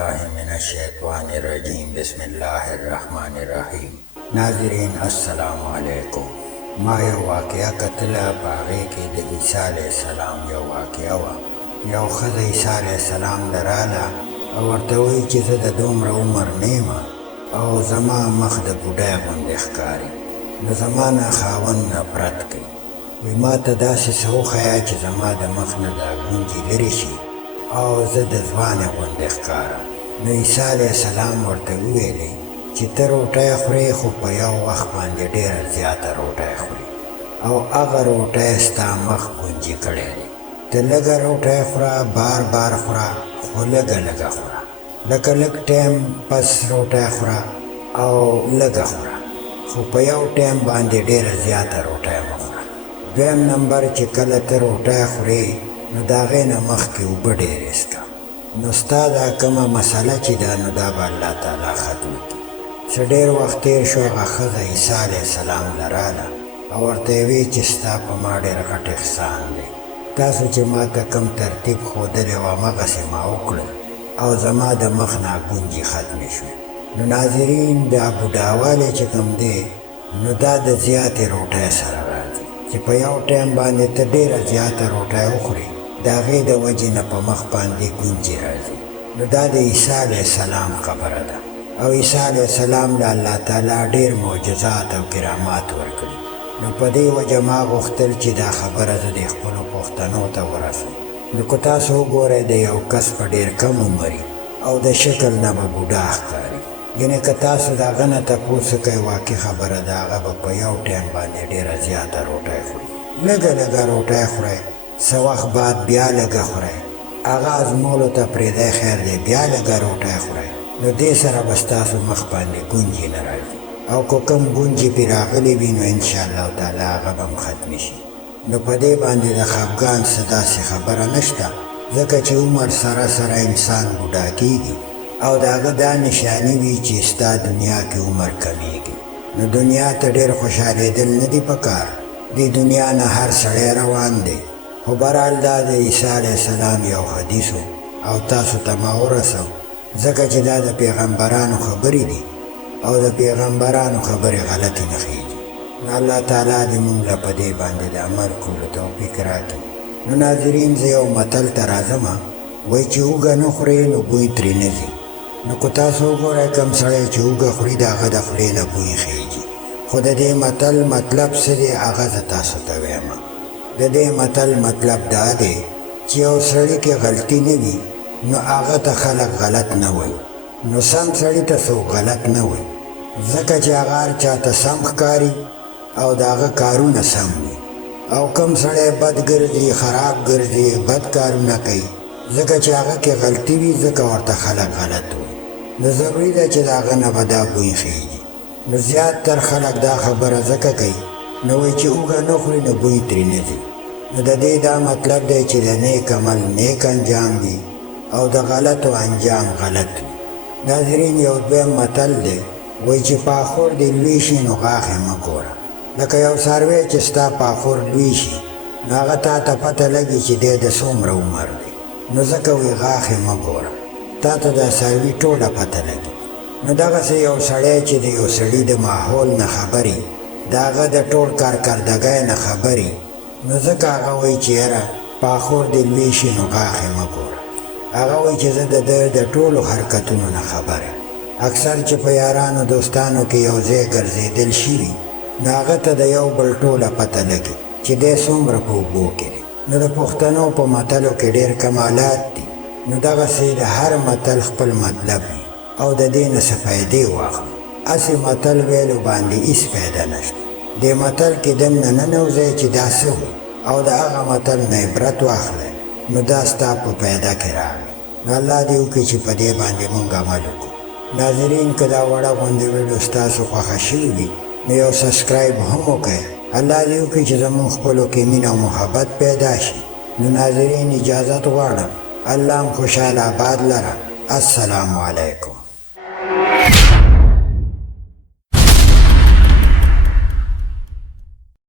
بالله من الشیطان الرجیم بسم الله الرحمن الرحیم. ناظرین السلام علیکم. ما یو واقعه کتله، په هغې کې د عیسی علیه السلام یو واقعه وه. یو ښځه عیسی علیه السلام ته راله او ورته وایي چې زه د دومره عمر نه یم او زما مخ د بوډۍ غوندې ښکاري، نو زما نه خاوند نفرت کوي. وی ما ته داسې څه وښیه چې زما د مخ نه دا ګونجې لرې شي او زه د ځوانې غوندې ښکارم. نو عیسی علیه السلام ورته وویلې چې ته روټۍ خورې، خو په یو وخت باندې ډېره زیاته روټۍ خورې او هغه روټۍ ستا مخ ګونجې کړی دی. ته لږه روټۍ خوره، بار بار خوره، خو لږه لږه خوره. لکه لږ ټایم پس روټۍ خوره او لږه خوره، خو په یو ټایم باندې ډېره زیاته روټۍ مه خوره. دویم نمبر چې کله ته روټۍ خورې نو د هغې نه مخکې اوبه ډېرې څښه، نو ستا دا کومه مسله چې ده نو دا به الله تعالی ختم کړي. څه ډېر وخت تېر شو، هغه ښځه عیسی علیه السلام ته راله او ورته یې ویې چې ستا په ما ډېر غټ احسان دی، تاسو چې ما ته کوم ترتیب ښودلی و همغسې ما وکړل او زما د مخ نه ګونجې ختمې شوې. نو ناظرین، دا بوډاوالی چې کوم دی نو دا د زیاتې روټۍ سره راځي چې په یو ټایم باندې ته ډېره زیاته روټۍ وخورې، د هغې د وجې نه په مخ باندې ګونجې راځي. نو دا د عیسی علیه السلام خبره ده او عیسی علیه السلام له الله تعالی ډېر معجزات او کرامات ورکړي. نو په دې وجه ما غوښتل چې دا خبره زه د خپلو پښتنو ته ورسوم. نو که تاسو وګورئ د یو کس په ډېر کم عمر او د شکل نه به بوډا ښکاري، یعنې که تاسو د هغه نه تپوس وکئ، واقع خبره ده هغه به په یو ټایم باندې ډېره زیاته روټۍ خوري. لږه لږه روټۍ خورئ، څه وخت بعد بیا لږه خورئ، هغه ازمولو ته پرېږدئ، خیر دی، بیا لږه روټۍ خورئ، نو دې سره به ستاسو مخ باندې ګونجې نه راځي او که کوم ګونجې پرې راغلي وي نو انشاءالله تعالی هغه به هم ختمې شي. نو په دې باندې د خفګان څه داسې خبره نشته، ځکه چې عمر سره سره انسان بوډا کېږي او د هغه دا نشاني وي چې ستا دنیا کې عمر کمیږي. نو دنیا ته ډېر خوشحالېدل نه دي پکار، دې دنیا نه هر سړی روان دی. خو بهرحال دا د عیسی علیه السلام یو حدیث او تاسو ته ما ورسو، ځکه چې دا د پیغمبرانو خبرې دي او د پیغمبرانو خبرې غلطې نه خېږي. نو الله تعالی دې مونږ له په دې باندې د عمل کولو توفیق راکړي. نو ناظرین، زه یو متل ته راځم، وایي چې اوږه نه خورې نو بوی ترې نه ځي. نو که تاسو وګورئ کوم سړی چې اوږه خوري د هغه د خولې نه بوی خېږي. خو د دې متل مطلب څه دی هغه زه تاسو ته وایم. د دې متل مطلب دا دی چې یو سړي کې غلطي نه وي نو هغه ته خلک غلط نه وایي، نو سم سړي ته څوک غلط نه وایي، ځکه چې هغه هر چا ته سم ښکاري او د هغه کارونه سم وي. او کوم سړی بد ګرځي، خراب ګرځي، بد کارونه کوي، ځکه چې هغه کې غلطي وي، ځکه ورته خلک غلط وایي. نو ضروري ده چې د هغه نه به دا بوی خېږي. نو زیات تر خلک دا خبره ځکه کوي، نو وایي چې اوږه نه خوري نو بوی ترې نه ځي. نو د دې دا مطلب دی چې د نیک عمل نیک انجام وي او د غلطو انجام غلط وي. ناظرین، یو دویم متل دی، وایي چې پاخور دې لوی شي نو غاښ یې مه ګوره. لکه یو څاروی چې ستا پاخور لوی شي نو هغه تا ته پته لګي چې دی د څومره عمر دی، نو ځکه وایي غاښ یې مه ګوره، تا ته د څاروي ټوله پته لګي. نو دغسې یو سړی چې د یو سړي د ماحول نه خبري، د هغه د ټول کارکردګۍ نه خبري، نو ځکه هغه وایي چې یاره پاخور دې لوی شي نو غاښ یې مه ګوره. هغه وایي چې زه د ده د ټولو حرکتونو نه خبر یم. اکثر چې په یارانو دوستانو کې یو ځای ګرځېدل شوي نو هغه ته د یو بل ټوله پته لګي چې دی څومره په اوبو کې دی. نو د پښتنو په متلو کې ډېر کمالات دي، نو دغسې د هر متل خپل مطلب وي او د دې نه څه فایدې واخلو. هسې متل ویلو باندې هېڅ فایده نشته. دې متل کې دننه ننوځئ چې دا څه وي او د هغه متل نه عبرت واخلئ، نو دا ستا په پیدا کې راغی. نو الله دې وکړي چې په دې باندې مونږ عمل وکړو. ناظرین، که دا وړه غوندې ویډیو ستاسو خوښه شوي وي نو یو سبسکرایب هم وکړئ. الله دې وکړي چې زمونږ خپلو کې مینه او محبت پیدا شي. نو ناظرین، اجازت غواړم، الله هم خوشحاله آباد لره. السلام علیکم.